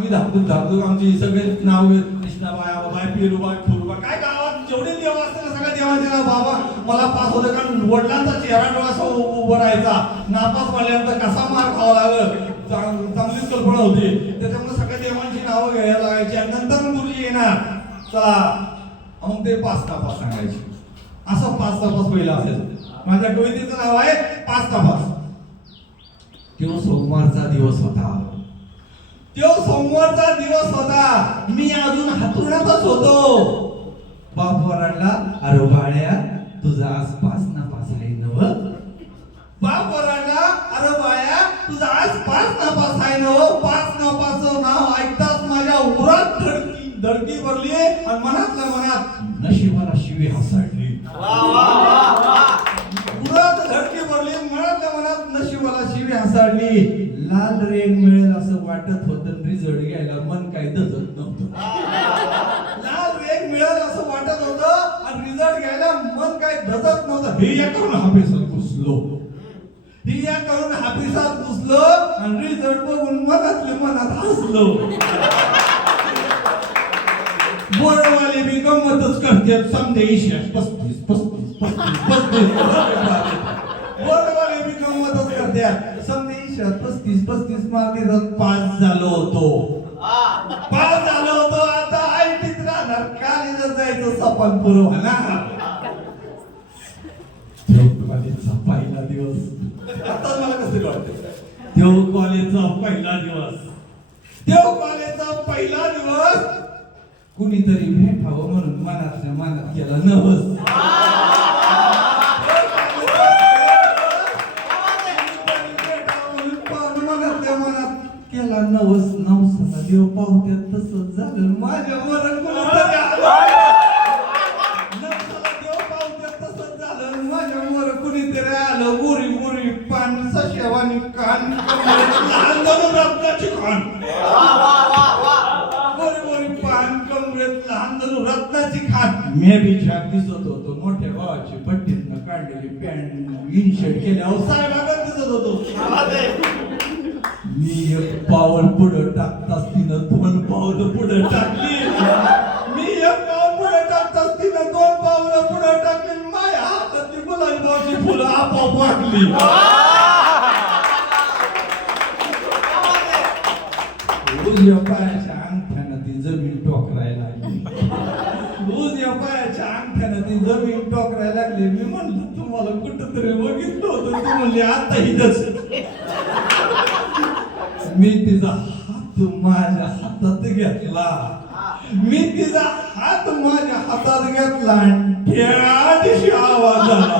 आम्ही धाकधूक धाकधूक आमची सगळे नाव कृष्णाबाई आबाबाई पेरूबाई ठुरूबाई काय गावात जेवढे देव असते ना सगळ्या देवाचे नाव बाबा. मला पास होतं कारण वडिलांचा चेहरा डोळा उ- उभं राहायचा. नापास वाल्यानंतर कसा मार खावा लागल? चांग- चांगलीच कल्पना होती. त्याच्यामुळे सगळ्या देवांची नावं घ्यायला लागायची. आणि नंतर गुरुजी येणार. चला मग ते पाच तपास सांगायचे. असं पाच तपास पहिला असेल. माझ्या कवितेचं नाव आहे पाच तपास. तो सोमवारचा दिवस होता. तो सोमवारचा दिवस होता. मी अजून हातुरातच होतो. बाप ओरडला अरे बाळ्या तुझा आज पाच नापास आहे नव. बाप ओरडला अरे बाळ्या तुझा आज पाच नापास आहे नव. पाच नापासचं नाव ऐकताच माझ्या उरात धडकी धडकी भरली आणि मनातल्या मनात नशिबाला शिवी हसाडली उरात धडकी भरली मनातल्या नशिबाला शिवी हसाडली. लाल रेग मिळेल असं वाटत होतं रिझल्ट घ्यायला मन काही दजत नव्हतं. लाल रेग मिळेल असं वाटत होतं आणि रिझल्ट घ्यायला मन काही दजत नव्हतं. हे या करून हाफिसात घुसलो. ही या करून हाफिसात घुसलो आणि रिझल्ट बघून मनातले मनात हसलो. बोर्डवाले बी गमतच करतात. संदेश पस्तीस पस्तीस पस्तीस पस्तीस. करतात संदेश पस्तीस पस्तीस मार्क देतात पास झालो होतो. पास झालो होतो आता आय टीत राहणार कॉलेजात जायचं सपन देव कॉलेजचा पहिला दिवस. आता मला कसं वाटतं देव कॉलेजचा पहिला दिवस. देव कॉलेजचा पहिला दिवस. कुणीतरी भेटावं म्हणून मनातल्या मनात केला नवस. केला नवस नवसाला देव पावत्यात तसंच झालं माझ्या मरण झालं माझ्या मोर कुणीतरी आलं बुरी गोरी पान सशेवानी कान लहान रत्नाची कान गोरी गोरी पान कमरेत लहान रत्नाची खान मी बी दिसत होतो. मोठ्या भावाची पट्टीतनं काढलेली पॅन्ट इनशर्ट केल्यावर साहेबागत गुलाबी आपोआप वाटली. उजव्या पायाच्या अंगठ्यानं ती जमीन टोकरायला लागली. उजव्या पायाच्या अंगठ्यानं ती जमीन टोकरायला लागली. मी म्हणलं तुम्हाला कुठं तरी बघितलं होतं. ती म्हणली आता इथंच मी तिचा हात माझ्या हातात घेतला. मी तिचा हात माझ्या हातात घेतला आणि त्या आवाज आला.